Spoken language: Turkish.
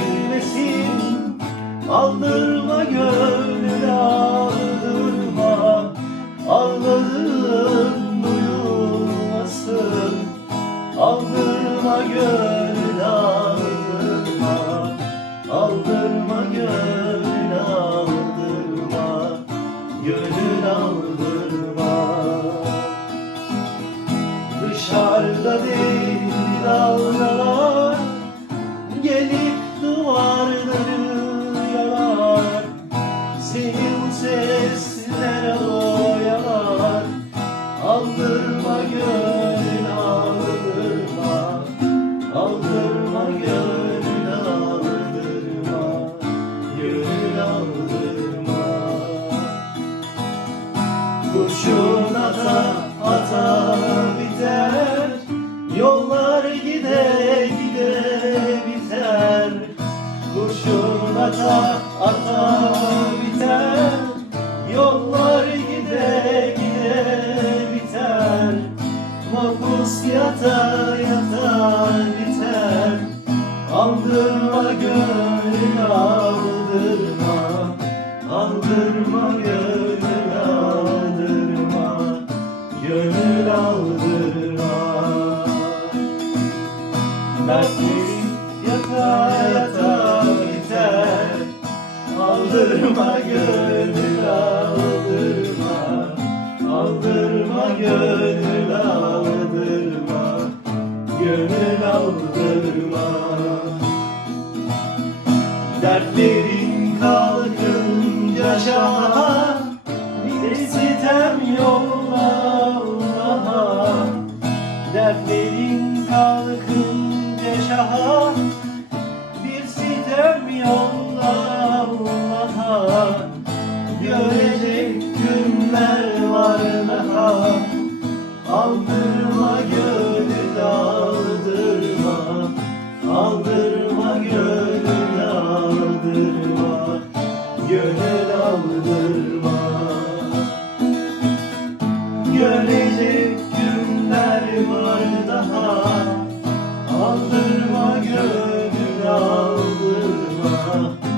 çilesin Aldırma gönül aldırma. Ağladığın duyulmasın. Aldırma gönül Seni bu sesler oyalar Aldırma gönül aldırma Aldırma gönül aldırma Gönül aldırma Kurşun ata ata biter Yollar gide gide biter. Kurşun ata ata biter Mahpus yata yata biter Aldırma gönül aldırma. Aldırma gönül aldırma. Gönül aldırma. Dertlerin yata yata biter Aldırma gönül gönül aldırma. Dertlerin kalkınca şaha Bir sitem yolla Allah'a. Dertlerin kalkınca şaha Bir sitem yolla Görecek günler var daha. Aldırma. Ciao.